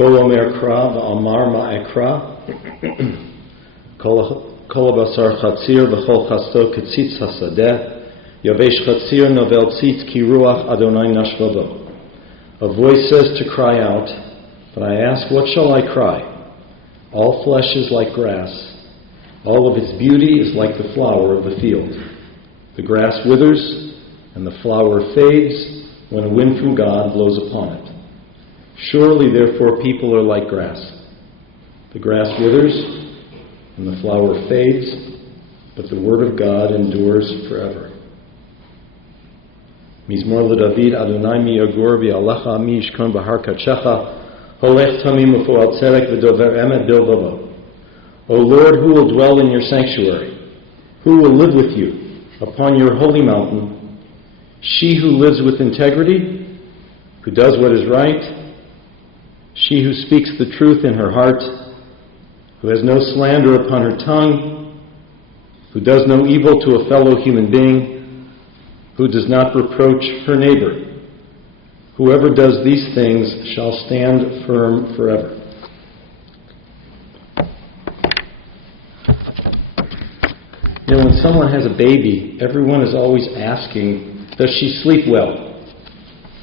Kol omer kra v'amar ma'ekra kol abasar chatzir v'chol chasto ketzitz hasadeh yavesh chatzir novel tzitz ki ruach Adonai nashvavo. A voice says to cry out, but I ask, what shall I cry? All flesh is like grass. All of its beauty is like the flower of the field. The grass withers and the flower fades when a wind from God blows upon it. Surely, therefore, people are like grass. The grass withers and the flower fades, but the word of God endures forever. Mizmor LeDavid, Adonai mi yagur v'alecha mi yishkon b'har kadshecha, holech tamim u'foal tzedek v'dover emet bilvavo. O Lord, who will dwell in your sanctuary? Who will live with you upon your holy mountain? She who lives with integrity, who does what is right, she who speaks the truth in her heart, who has no slander upon her tongue, who does no evil to a fellow human being, who does not reproach her neighbor. Whoever does these things shall stand firm forever. You know, when someone has a baby, everyone is always asking, does she sleep well?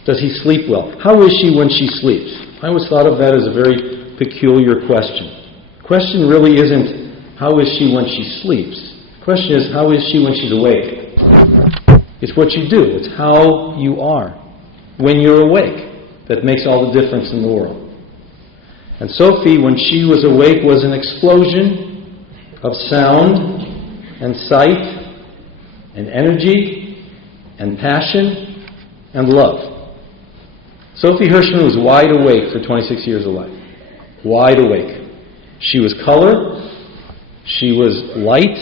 Does he sleep well? How is she when she sleeps? I always thought of that as a very peculiar question. The question really isn't, how is she when she sleeps? The question is, how is she when she's awake? It's what you do. It's how you are when you're awake that makes all the difference in the world. And Sophie, when she was awake, was an explosion of sound and sight and energy and passion and love. Sophie Herschman was wide awake for 26 years of life. Wide awake. She was color. She was light.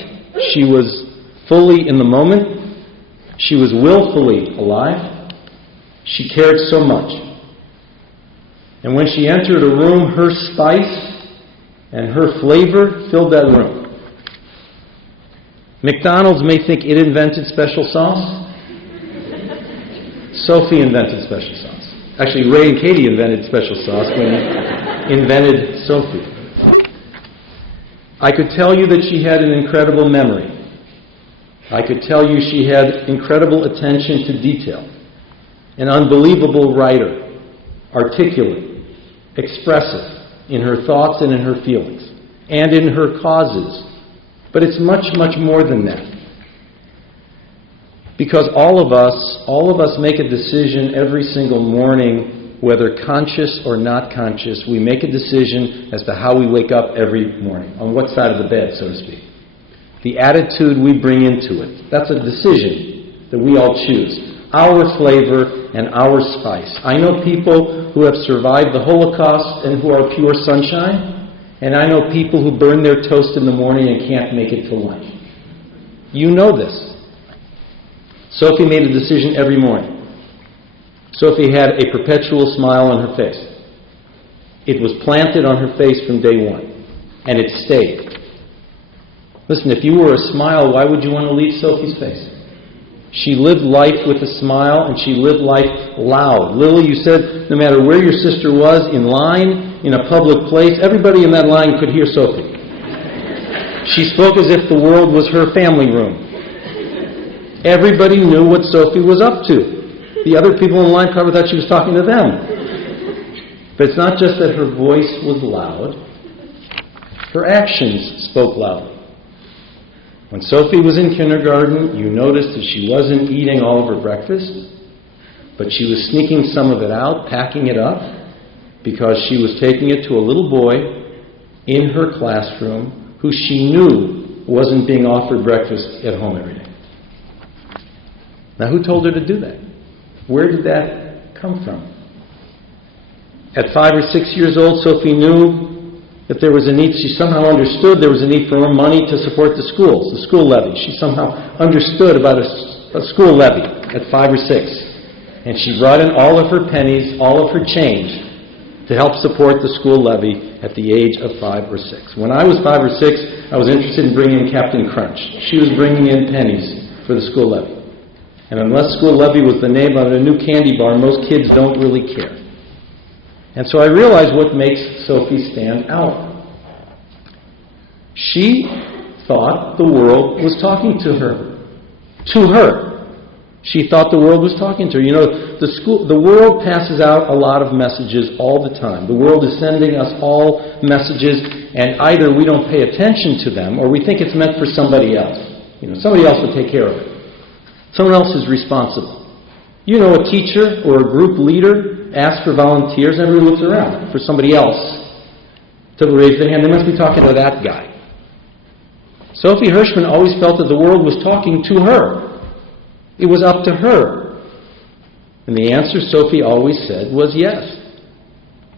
She was fully in the moment. She was willfully alive. She cared so much. And when she entered a room, her spice and her flavor filled that room. McDonald's may think it invented special sauce. Sophie invented special sauce. Actually, Ray and Katie invented special sauce when they invented Sophie. I could tell you that she had an incredible memory. I could tell you she had incredible attention to detail. An unbelievable writer, articulate, expressive in her thoughts and in her feelings, and in her causes. But it's much, much more than that. Because all of us make a decision every single morning whether conscious or not conscious, we make a decision as to how we wake up every morning, on what side of the bed, so to speak. The attitude we bring into it. That's a decision that we all choose. Our flavor and our spice. I know people who have survived the Holocaust and who are pure sunshine, and I know people who burn their toast in the morning and can't make it to lunch. You know this. Sophie made a decision every morning. Sophie had a perpetual smile on her face. It was planted on her face from day one, and it stayed. Listen, if you were a smile, why would you want to leave Sophie's face? She lived life with a smile, and she lived life loud. Lily, you said no matter where your sister was, in line, in a public place, everybody in that line could hear Sophie. She spoke as if the world was her family room. Everybody knew what Sophie was up to. The other people in line probably thought she was talking to them. But it's not just that her voice was loud. Her actions spoke loudly. When Sophie was in kindergarten, you noticed that she wasn't eating all of her breakfast, but she was sneaking some of it out, packing it up, because she was taking it to a little boy in her classroom who she knew wasn't being offered breakfast at home every day. Now, who told her to do that? Where did that come from? At 5 or 6 years old, Sophie knew that there was a need. She somehow understood there was a need for more money to support the schools, the school levy. She somehow understood about a school levy at 5 or 6. And she brought in all of her pennies, all of her change, to help support the school levy at the age of 5 or 6. When I was 5 or 6, I was interested in bringing in Captain Crunch. She was bringing in pennies for the school levy. And unless school levy was the name on a new candy bar, most kids don't really care. And so I realized what makes Sophie stand out. She thought the world was talking to her. To her. She thought the world was talking to her. You know, the world passes out a lot of messages all the time. The world is sending us all messages, and either we don't pay attention to them, or we think it's meant for somebody else. You know, somebody else will take care of it. Someone else is responsible. You know, a teacher or a group leader asks for volunteers, and everyone looks around for somebody else to raise their hand. They must be talking to that guy. Sophie Herschman always felt that the world was talking to her. It was up to her. And the answer, Sophie always said, was yes.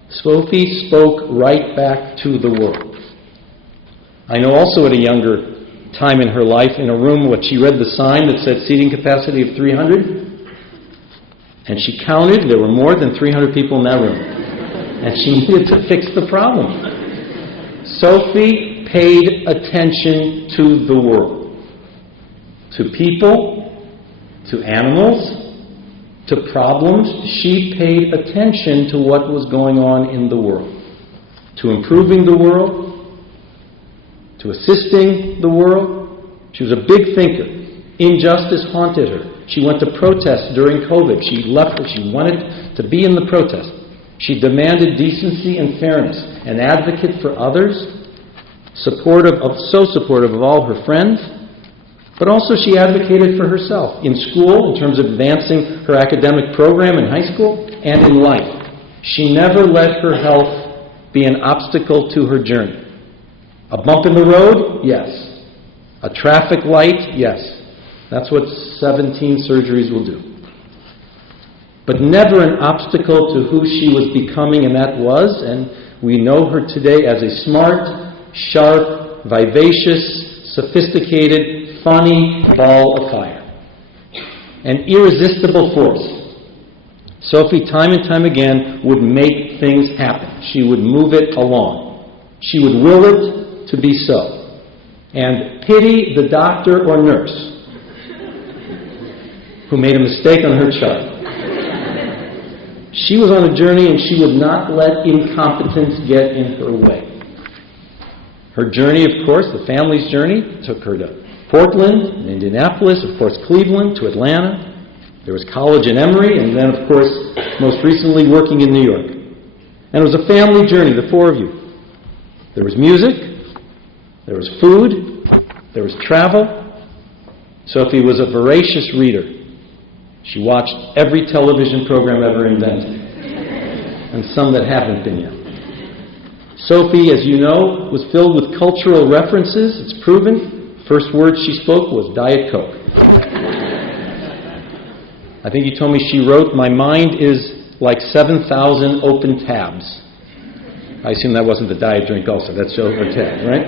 Sophie spoke right back to the world. I know also at a younger time in her life, in a room, what she read the sign that said seating capacity of 300, and she counted, there were more than 300 people in that room. And she needed to fix the problem. Sophie paid attention to the world. To people, to animals, to problems. She paid attention to what was going on in the world. To improving the world, to assisting the world. She was a big thinker. Injustice haunted her. She went to protest during COVID. She left. She wanted to be in the protest. She demanded decency and fairness, an advocate for others, so supportive of all her friends, but also she advocated for herself in school in terms of advancing her academic program in high school and in life. She never let her health be an obstacle to her journey. A bump in the road? Yes. A traffic light? Yes. That's what 17 surgeries will do. But never an obstacle to who she was becoming, and that was, and we know her today as a smart, sharp, vivacious, sophisticated, funny ball of fire. An irresistible force. Sophie, time and time again, would make things happen. She would move it along. She would will it to be so. And pity the doctor or nurse who made a mistake on her chart. She was on a journey, and she would not let incompetence get in her way. Her journey, of course, the family's journey, took her to Portland, and Indianapolis, of course, Cleveland, to Atlanta. There was college in Emory, and then, of course, most recently working in New York. And it was a family journey, the four of you. There was music, there was food, there was travel. Sophie was a voracious reader. She watched every television program ever invented. and some that haven't been yet. Sophie, as you know, was filled with cultural references. It's proven. First word she spoke was Diet Coke. I think you told me she wrote, "My mind is like 7,000 open tabs." I assume that wasn't the diet drink also. That's open tabs, right?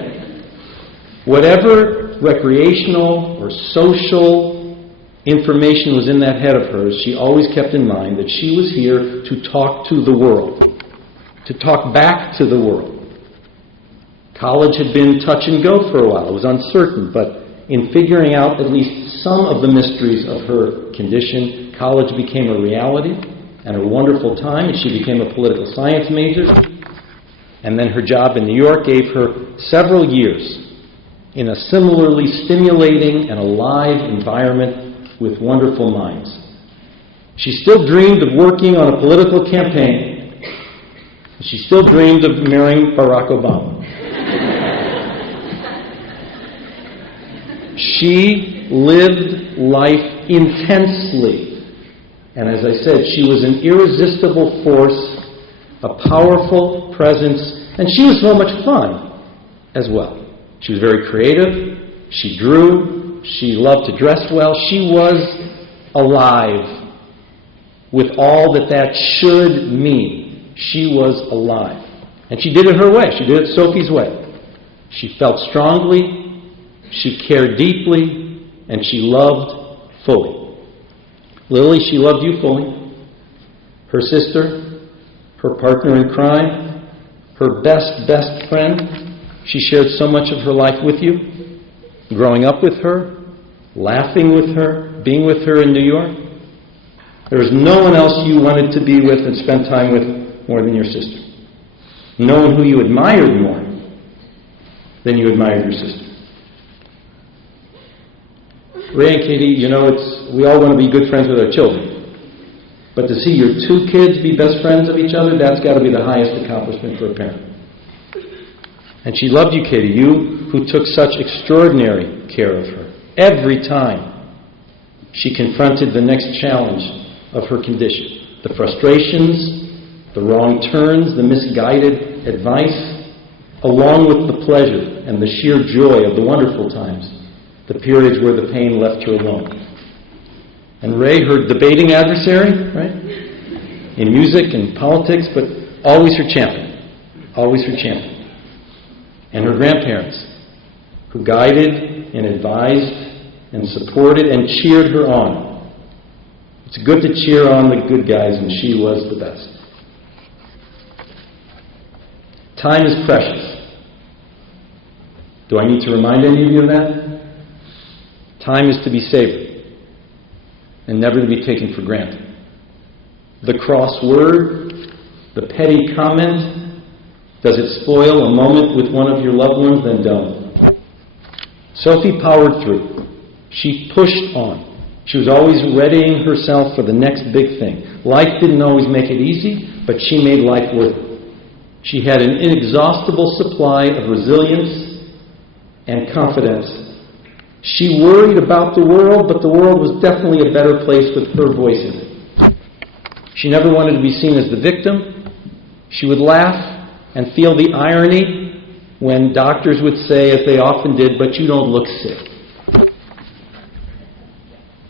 Whatever recreational or social information was in that head of hers, she always kept in mind that she was here to talk to the world, to talk back to the world. College had been touch and go for a while. It was uncertain, but in figuring out at least some of the mysteries of her condition, college became a reality and a wonderful time, and she became a political science major. And then her job in New York gave her several years in a similarly stimulating and alive environment with wonderful minds. She still dreamed of working on a political campaign. She still dreamed of marrying Barack Obama. She lived life intensely. And as I said, she was an irresistible force, a powerful presence, and she was so much fun as well. She was very creative. She drew. She loved to dress well. She was alive with all that should mean. She was alive. And she did it her way. She did it Sophie's way. She felt strongly. She cared deeply, and she loved fully. Lily, she loved you fully. Her sister, her partner in crime, her best friend. She shared so much of her life with you, growing up with her, laughing with her, being with her in New York. There was no one else you wanted to be with and spend time with more than your sister. No one who you admired more than you admired your sister. Ray and Katie, you know, we all want to be good friends with our children. But to see your two kids be best friends of each other, that's got to be the highest accomplishment for a parent. And she loved you, Katie, you who took such extraordinary care of her. Every time she confronted the next challenge of her condition, the frustrations, the wrong turns, the misguided advice, along with the pleasure and the sheer joy of the wonderful times, the periods where the pain left her alone. And Ray, her debating adversary, right? In music and politics, but always her champion. Always her champion. And her grandparents, who guided and advised and supported and cheered her on. It's good to cheer on the good guys, and she was the best. Time is precious. Do I need to remind any of you of that? Time is to be savored and never to be taken for granted. The cross word, the petty comment, does it spoil a moment with one of your loved ones? Then don't. Sophie powered through. She pushed on. She was always readying herself for the next big thing. Life didn't always make it easy, but she made life worth it. She had an inexhaustible supply of resilience and confidence. She worried about the world, but the world was definitely a better place with her voice in it. She never wanted to be seen as the victim. She would laugh and feel the irony when doctors would say, as they often did, "But you don't look sick."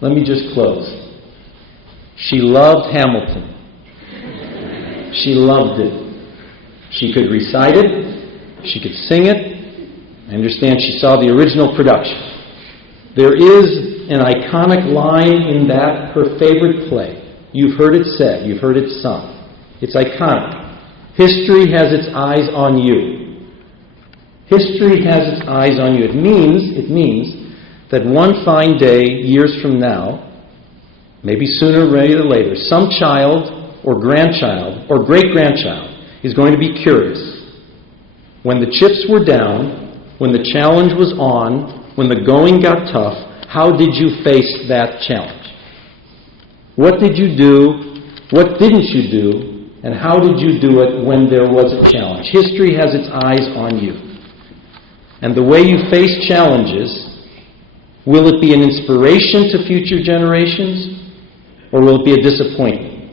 Let me just close. She loved Hamilton. She loved it. She could recite it. She could sing it. I understand she saw the original production. There is an iconic line in that, her favorite play. You've heard it said. You've heard it sung. It's iconic. History has its eyes on you. History has its eyes on you. It means that one fine day, years from now, maybe sooner or later, some child or grandchild or great-grandchild is going to be curious. When the chips were down, when the challenge was on, when the going got tough, how did you face that challenge? What did you do? What didn't you do? And how did you do it when there was a challenge? History has its eyes on you. And the way you face challenges, will it be an inspiration to future generations, or will it be a disappointment?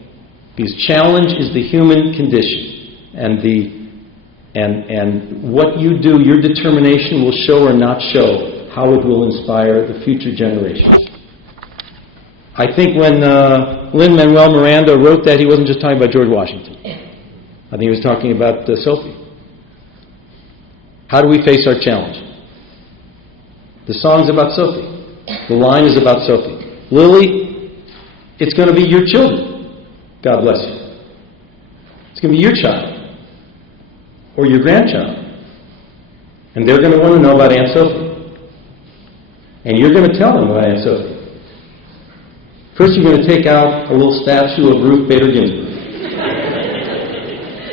Because challenge is the human condition, and what you do, your determination will show or not show how it will inspire the future generations. I think when Lin-Manuel Miranda wrote that, he wasn't just talking about George Washington. I think he was talking about Sophie. How do we face our challenge? The song's about Sophie. The line is about Sophie. Lily, it's going to be your children. God bless you. It's going to be your child or your grandchild. And they're going to want to know about Aunt Sophie. And you're going to tell them about Aunt Sophie. First, you're going to take out a little statue of Ruth Bader Ginsburg.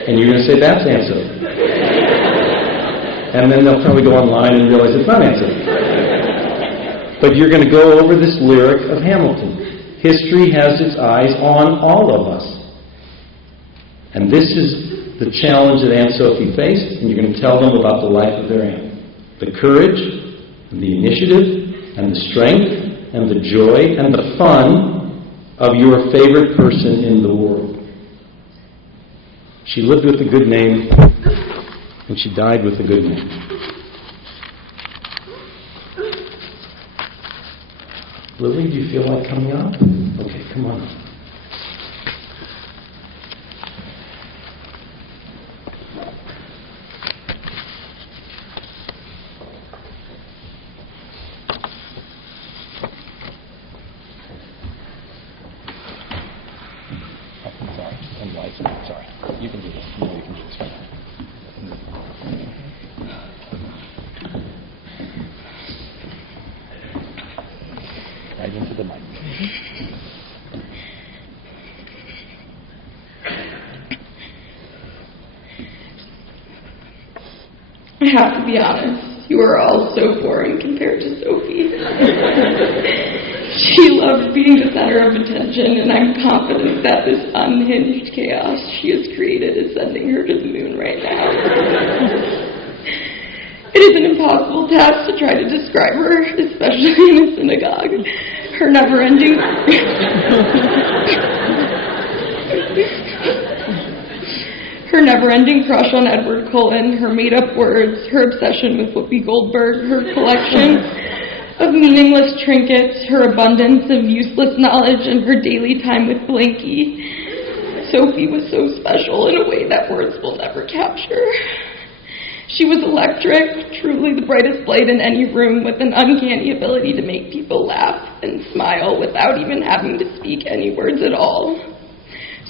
And you're going to say, that's Aunt Sophie. And then they'll probably go online and realize it's not Aunt Sophie. But you're going to go over this lyric of Hamilton. History has its eyes on all of us. And this is the challenge that Aunt Sophie faced, and you're going to tell them about the life of their aunt. The courage, and the initiative, and the strength, and the joy, and the fun of your favorite person in the world. She lived with a good name, and she died with a good name. Lily, do you feel like coming up? Okay, come on up. Sorry. You can do this. You can do this right now. Right into the mic. I have to be honest, you are all so boring compared to Sophie. She loves being the center of attention, and I'm confident that this unhinged chaos she has created is sending her to the moon right now. It is an impossible task to try to describe her, especially in a synagogue. Her never-ending... Her never-ending crush on Edward Cullen, her made-up words, her obsession with Whoopi Goldberg, her collection of meaningless trinkets, her abundance of useless knowledge, and her daily time with Blanky. Sophie was so special in a way that words will never capture. She was electric, truly the brightest light in any room, with an uncanny ability to make people laugh and smile without even having to speak any words at all.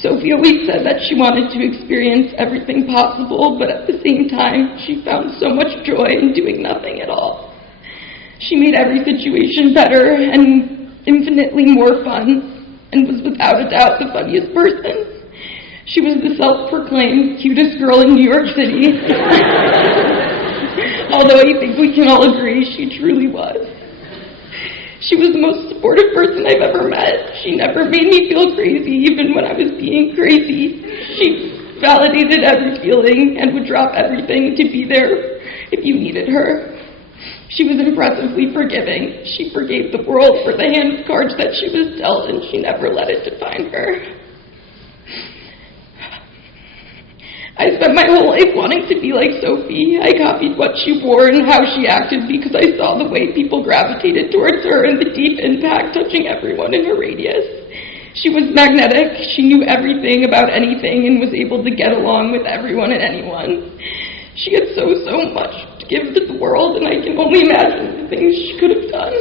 Sophie always said that she wanted to experience everything possible, but at the same time, she found so much joy in doing nothing at all. She made every situation better and infinitely more fun, and was without a doubt the funniest person. She was the self-proclaimed cutest girl in New York City. Although I think we can all agree she truly was. She was the most supportive person I've ever met. She never made me feel crazy, even when I was being crazy. She validated every feeling and would drop everything to be there if you needed her. She was impressively forgiving. She forgave the world for the hand of cards that she was dealt, and she never let it define her. I spent my whole life wanting to be like Sophie. I copied what she wore and how she acted because I saw the way people gravitated towards her and the deep impact touching everyone in her radius. She was magnetic. She knew everything about anything and was able to get along with everyone and anyone. She had so much to give to the world, and I can only imagine the things she could have done.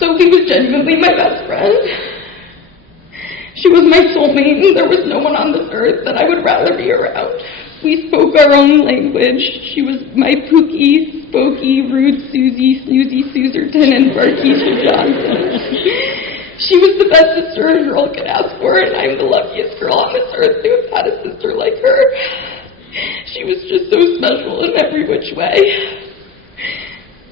Sophie was genuinely my best friend. She was my soulmate, and there was no one on this earth that I would rather be around. We spoke our own language. She was my Pookie, Spokey, Rude Susie, Snoozy Suserton, and Barkeisha Johnson. She was the best sister a girl could ask for, and I'm the luckiest girl on this earth to have had a sister like her. She was just so special in every which way.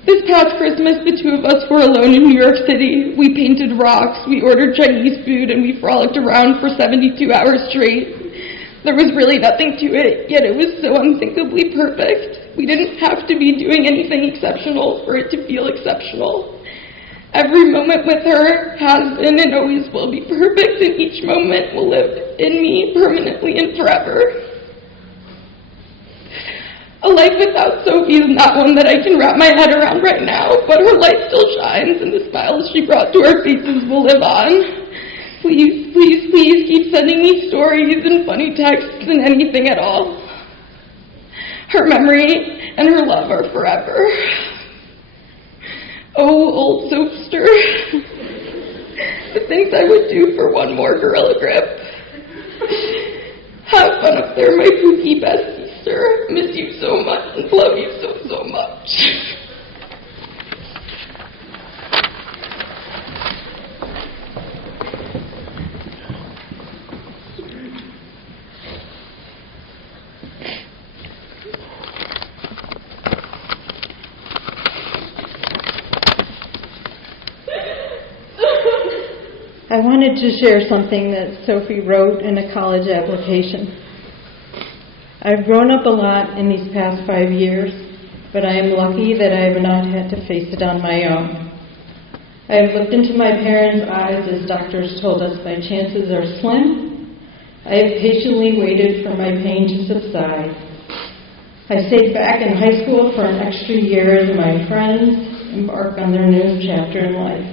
This past Christmas, the two of us were alone in New York City. We painted rocks, we ordered Chinese food, and we frolicked around for 72 hours straight. There was really nothing to it, yet it was so unthinkably perfect. We didn't have to be doing anything exceptional for it to feel exceptional. Every moment with her has been and always will be perfect, and each moment will live in me permanently and forever. A life without Sophie is not one that I can wrap my head around right now, but her light still shines, and the smiles she brought to our faces will live on. Please, please, please keep sending me stories and funny texts and anything at all. Her memory and her love are forever. Oh, old soapster, the things I would do for one more gorilla grip. Have fun up there, my pookie bestie, sir. Miss you so much and love you so, so much. I wanted to share something that Sophie wrote in a college application. I've grown up a lot in these past 5 years, but I am lucky that I have not had to face it on my own. I have looked into my parents' eyes as doctors told us my chances are slim. I have patiently waited for my pain to subside. I stayed back in high school for an extra year as my friends embark on their new chapter in life.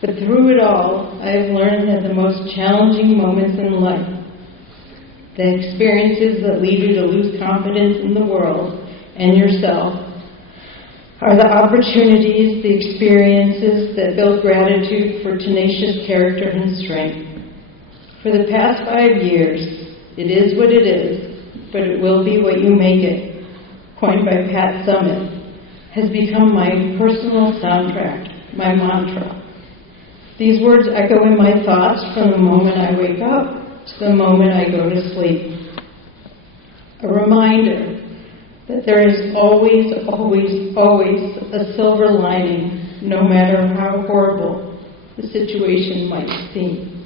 But through it all, I have learned that the most challenging moments in life, the experiences that lead you to lose confidence in the world and yourself, are the opportunities, the experiences that build gratitude for tenacious character and strength. For the past 5 years, it is what it is, but it will be what you make it, coined by Pat Summitt, has become my personal soundtrack, my mantra. These words echo in my thoughts from the moment I wake up to the moment I go to sleep. A reminder that there is always, always, always a silver lining, no matter how horrible the situation might seem.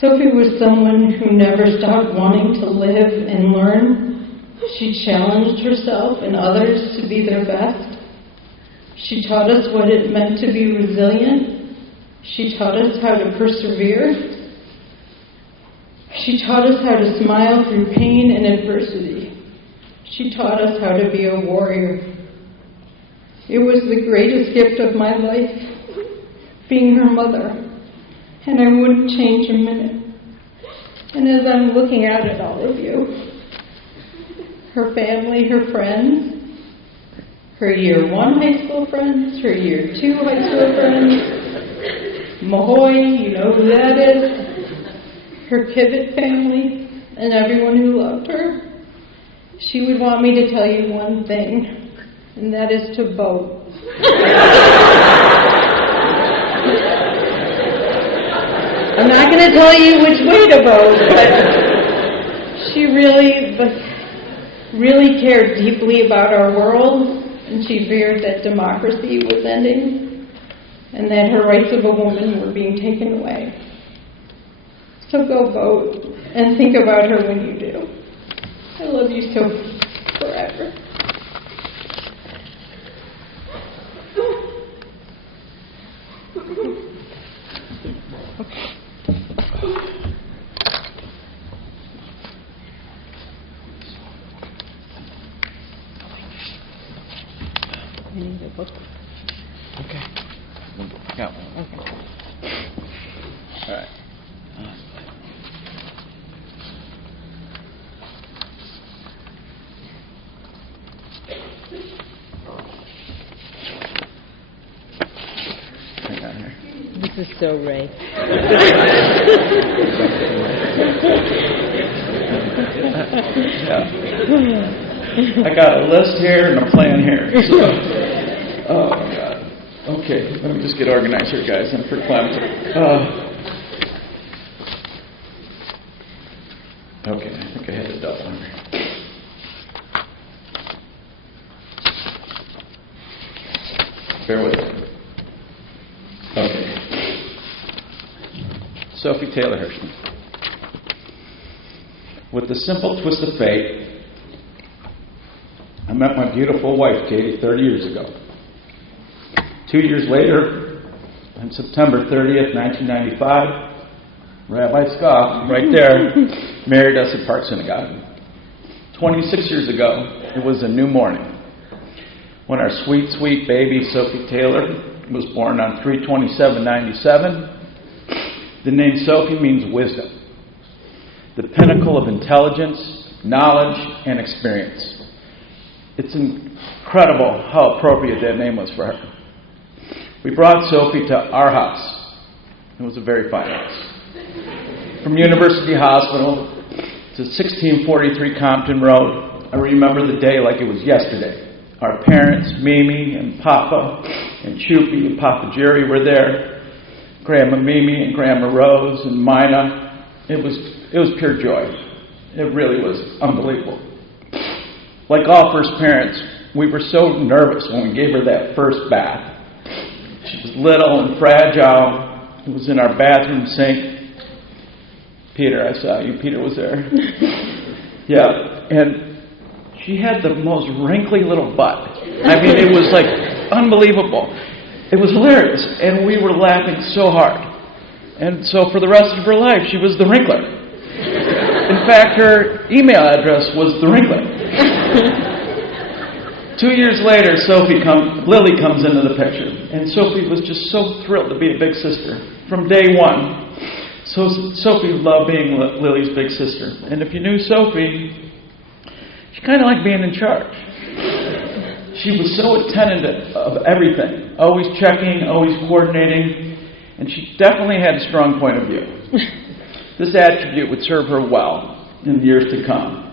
Sophie was someone who never stopped wanting to live and learn. She challenged herself and others to be their best. She taught us what it meant to be resilient. She taught us how to persevere. She taught us how to smile through pain and adversity. She taught us how to be a warrior. It was the greatest gift of my life, being her mother, and I wouldn't change a minute. And as I'm looking out at all of you, her family, her friends, her year 1 high school friends, her year 2 high school friends, Mahoy, you know who that is, her Pivot family, and everyone who loved her, she would want me to tell you one thing, and that is to vote. I'm not going to tell you which way to vote, but she really cared deeply about our world, and she feared that democracy was ending, and that her rights of a woman were being taken away. So go vote, and think about her when you do. I love you so forever. You need a book? Okay. Got one. Okay. All right. Hang on here. This is so Ray. Yeah. I got a list here and a plan here. So. Oh, my God. Okay, let me just get organized here, guys. I'm verklempt. Okay, I think I had a double here. Bear with me. Okay. Sophie Taylor Herschman. With the simple twist of fate, I met my beautiful wife, Katie, 30 years ago. 2 years later, On September 30th, 1995, Rabbi Scott, right there, married us at Park Synagogue. 26 years ago, it was a new morning when our sweet, sweet baby, Sophie Taylor, was born on 3/27/97. The name Sophie means wisdom, the pinnacle of intelligence, knowledge, and experience. It's incredible how appropriate that name was for her. We brought Sophie to our house. It was a very fine house. From University Hospital to 1643 Compton Road, I remember the day like it was yesterday. Our parents, Mimi and Papa and Choopy and Papa Jerry were there. Grandma Mimi and Grandma Rose and Mina. It was pure joy. It really was unbelievable. Like all first parents, we were so nervous when we gave her that first bath. She was little and fragile. It was in our bathroom sink. Peter, I saw you. Peter was there. Yeah, and she had the most wrinkly little butt. I mean, it was like unbelievable. It was hilarious, and we were laughing so hard. And so for the rest of her life, she was the wrinkler. In fact, her email address was the wrinkler. 2 years later, Lily comes into the picture, and Sophie was just so thrilled to be a big sister from day one. So Sophie loved being Lily's big sister, and if you knew Sophie, she kind of liked being in charge. She was so attentive of everything, always checking, always coordinating, and she definitely had a strong point of view. This attribute would serve her well in the years to come.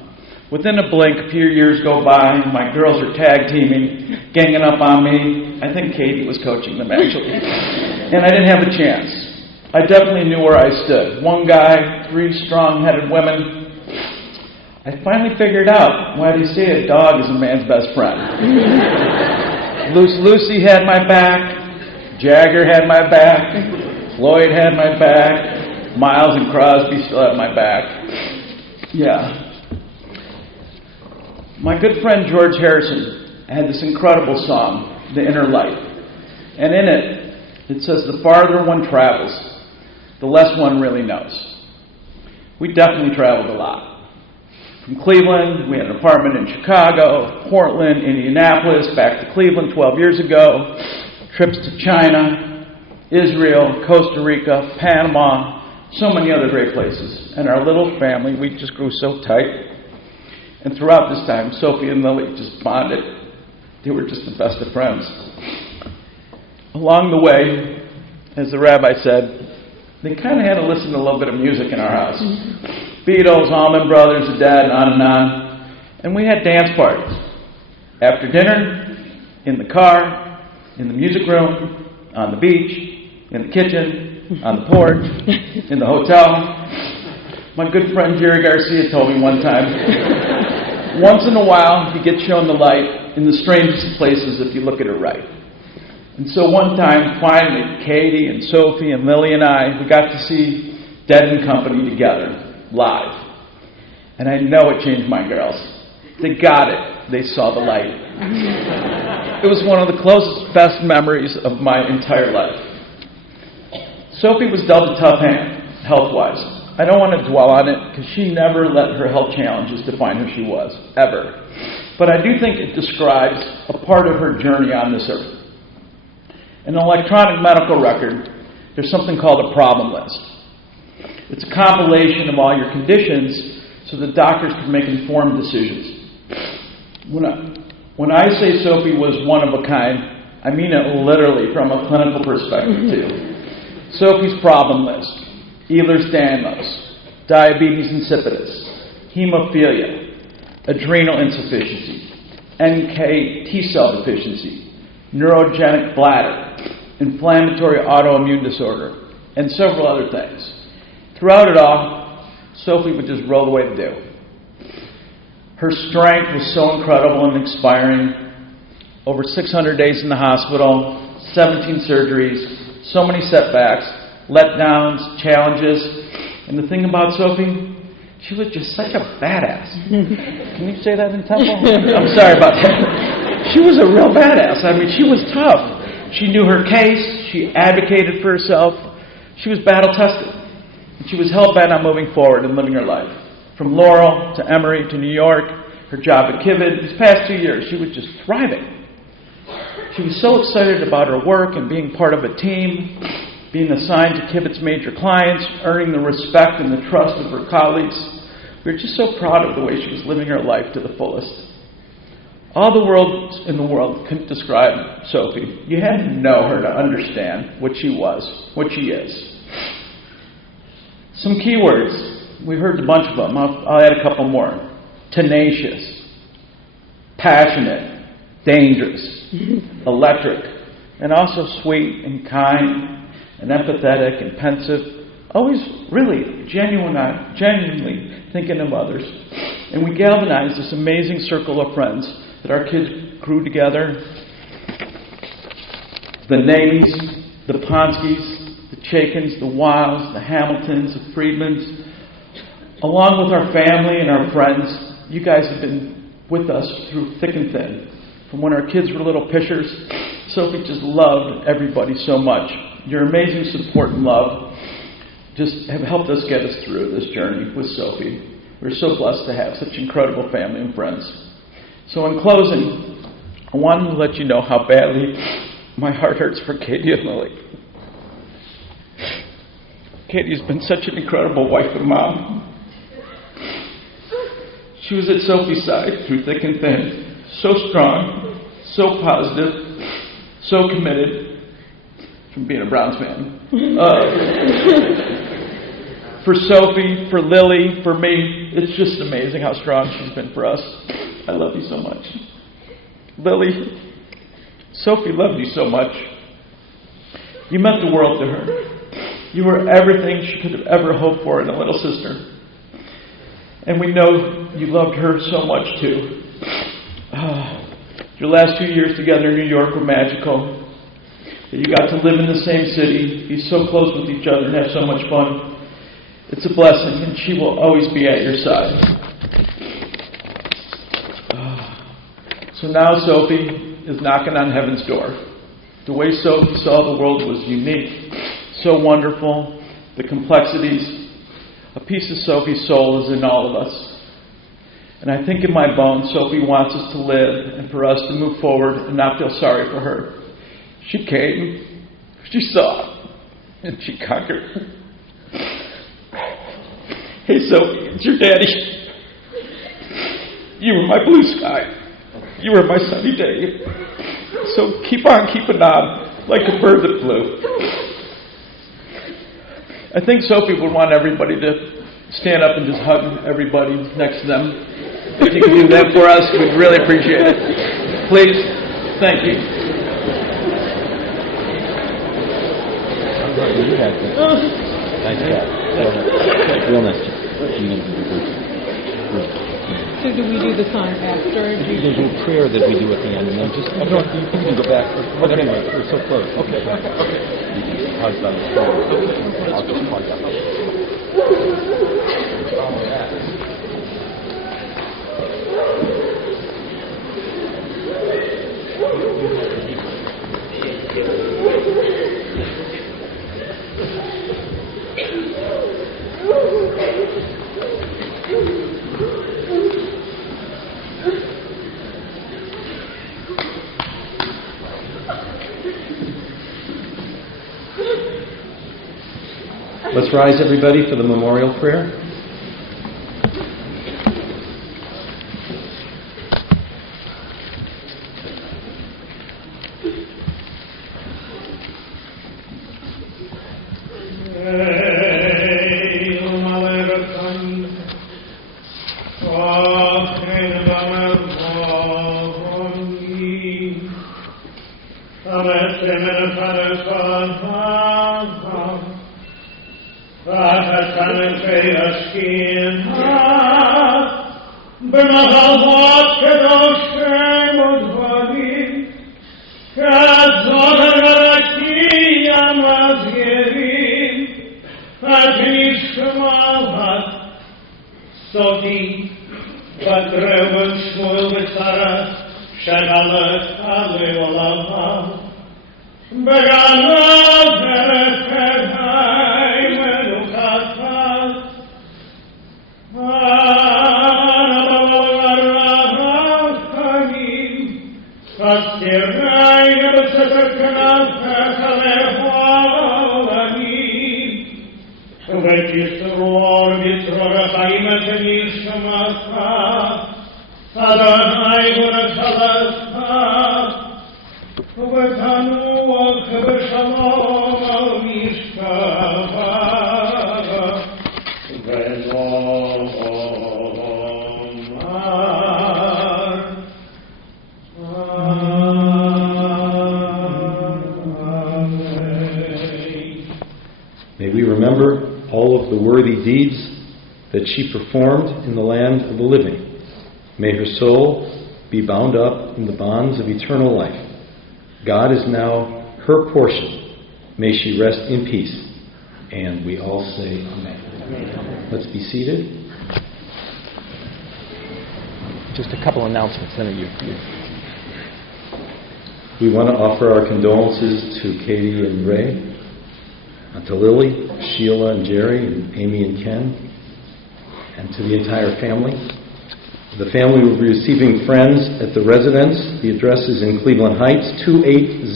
Within a blink, a few years go by, my girls are tag teaming, ganging up on me. I think Katie was coaching them, actually. And I didn't have a chance. I definitely knew where I stood. One guy, 3 strong-headed women. I finally figured out why they say a dog is a man's best friend. Lucy had my back. Jagger had my back. Floyd had my back. Miles and Crosby still had my back. Yeah. My good friend George Harrison had this incredible song, The Inner Light. And in it says, the farther one travels, the less one really knows. We definitely traveled a lot. From Cleveland, we had an apartment in Chicago, Portland, Indianapolis, back to Cleveland 12 years ago, trips to China, Israel, Costa Rica, Panama, so many other great places. And our little family, we just grew so tight. And throughout this time, Sophie and Lily just bonded. They were just the best of friends. Along the way, as the rabbi said, they kind of had to listen to a little bit of music in our house. Beatles, Allman Brothers, The Dead, on and on. And we had dance parties. After dinner, in the car, in the music room, on the beach, in the kitchen, on the porch, in the hotel. My good friend Jerry Garcia told me one time, once in a while you get shown the light in the strangest places if you look at it right. And so one time, finally, Katie and Sophie and Lily and I, we got to see Dead and Company together, live. And I know it changed my girls. They got it. They saw the light. It was one of the closest, best memories of my entire life. Sophie was dealt a tough hand, health-wise. I don't want to dwell on it because she never let her health challenges define who she was, ever. But I do think it describes a part of her journey on this earth. In an electronic medical record, there's something called a problem list. It's a compilation of all your conditions so that doctors can make informed decisions. When I say Sophie was one of a kind, I mean it literally from a clinical perspective too. Sophie's problem list: Ehlers-Danlos, diabetes insipidus, hemophilia, adrenal insufficiency, NK T-cell deficiency, neurogenic bladder, inflammatory autoimmune disorder, and several other things. Throughout it all, Sophie would just roll away the dew. Her strength was so incredible and inspiring. Over 600 days in the hospital, 17 surgeries, so many setbacks, letdowns, challenges. And the thing about Sophie, she was just such a badass. Can you say that in Temple? I'm sorry about that. She was a real badass. I mean, she was tough. She knew her case. She She advocated for herself. She was battle-tested. She was hell-bent on moving forward and living her life. From Laurel to Emory to New York, her job at Kivid, these past 2 years, she was just thriving. She was so excited about her work and being part of a team, being assigned to Kivid's major clients, earning the respect and the trust of her colleagues. We were just so proud of the way she was living her life to the fullest. All the world in the world couldn't describe Sophie. You had to know her to understand what she was, what she is. Some key words. We heard a bunch of them. I'll add a couple more. Tenacious, passionate, dangerous, electric, and also sweet and kind and empathetic and pensive. Always really genuinely thinking of others. And we galvanized this amazing circle of friends that our kids grew together. The Namies, the Ponskys, the Chakins, the Wiles, the Hamiltons, the Friedmans. Along with our family and our friends, you guys have been with us through thick and thin. From when our kids were little pishers, Sophie just loved everybody so much. Your amazing support and love just have helped us get us through this journey with Sophie. We're so blessed to have such incredible family and friends. So in closing, I wanted to let you know how badly my heart hurts for Katie and Lily. Katie's been such an incredible wife and mom. She was at Sophie's side through thick and thin, so strong, so positive, so committed, from being a Browns fan. For Sophie, for Lily, for me, it's just amazing how strong she's been for us. I love you so much. Lily, Sophie loved you so much. You meant the world to her. You were everything she could have ever hoped for in a little sister. And we know you loved her so much too. Your last 2 years together in New York were magical. That you got to live in the same city, be so close with each other, and have so much fun. It's a blessing, and she will always be at your side. So now Sophie is knocking on heaven's door. The way Sophie saw the world was unique, so wonderful, the complexities. A piece of Sophie's soul is in all of us. And I think in my bones, Sophie wants us to live and for us to move forward and not feel sorry for her. She came, she saw, and she conquered. Hey Sophie, it's your daddy. You were my blue sky. You were my sunny day. So keep on keeping on like a bird that flew. I think Sophie would want everybody to stand up and just hug everybody next to them. If you can do that for us, we'd really appreciate it. Please. Thank you. Nice job. Real nice job. So do we do the song after? There's a prayer that we do at the end, and then just, you can go back. But anyway, we're so close. Okay. How's that? I'll just park up. Let's rise, everybody, for the memorial prayer. May we remember all of the worthy deeds that she performed in the land of the living. May her soul be bound up in the bonds of eternal life. God is now her portion. May she rest in peace. And we all say amen. Let's be seated. Just a couple announcements, then you. We want to offer our condolences to Katie and Ray, to Lily, Sheila and Jerry, and Amy and Ken, and to the entire family. The family will be receiving friends at the residence. The address is in Cleveland Heights, 2806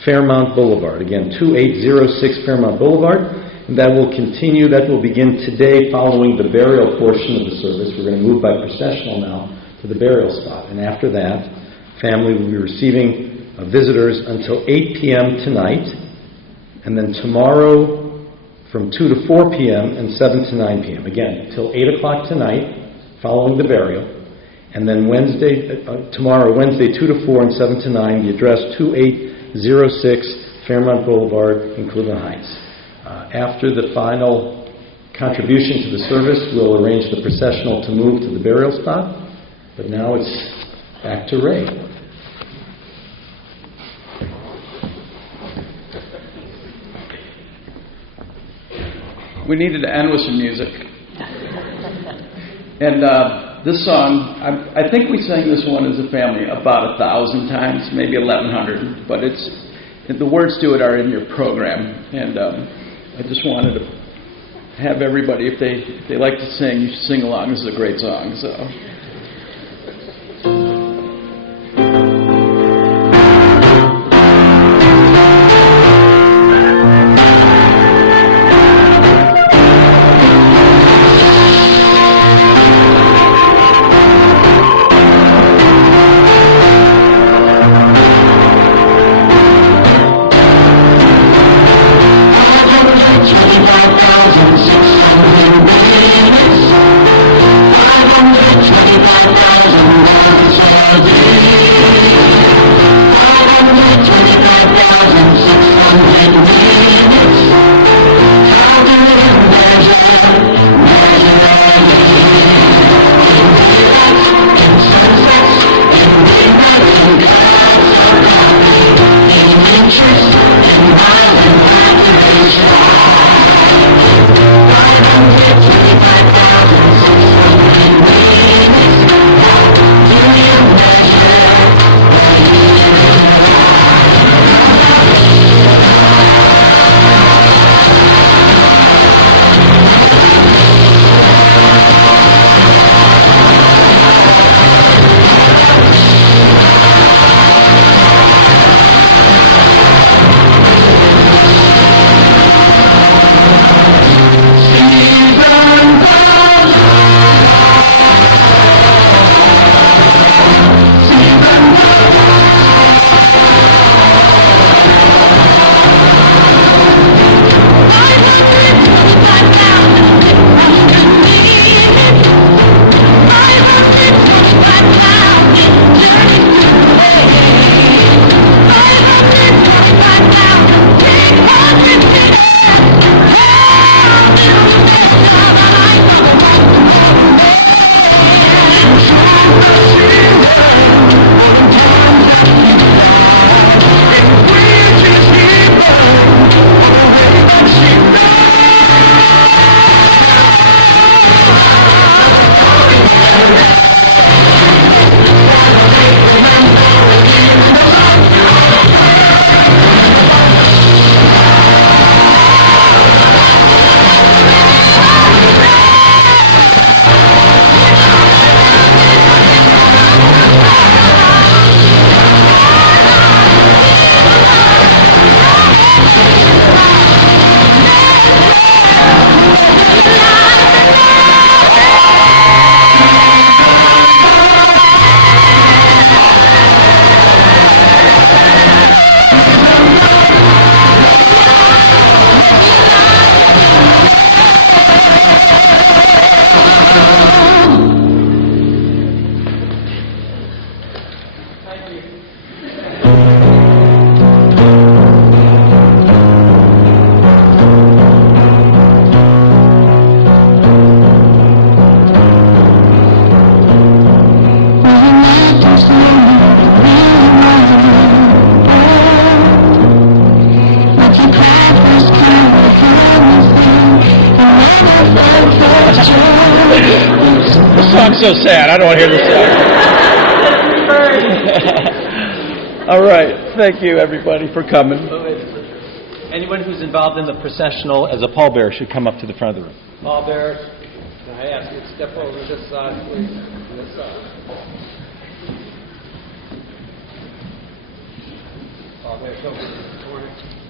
Fairmount Boulevard. Again, 2806 Fairmount Boulevard. And that will continue. That will begin today following the burial portion of the service. We're going to move by processional now to the burial spot. And after that, family will be receiving visitors until 8 p.m. tonight. And then tomorrow from 2 to 4 p.m. and 7 to 9 p.m. Again, till 8 o'clock tonight, following the burial. And then tomorrow, Wednesday, 2 to 4 and 7 to 9, the address 2806 Fairmount Boulevard in Cleveland Heights. After the final contribution to the service, we'll arrange the processional to move to the burial spot. But now it's back to Ray. We needed to end with some music. And this song, I think we sang this one as a family about 1,000 times, maybe 1,100. But the words to it are in your program. And I just wanted to have everybody, if they like to sing, you should sing along. This is a great song. So. Thank you. This song's so sad. I don't want to hear this song. All right. Thank you, everybody, for coming. Anyone who's involved in the processional as a pallbearer should come up to the front of the room. Pallbearers, can I ask you to step over this side, please? This side. Pallbearers over to the corner.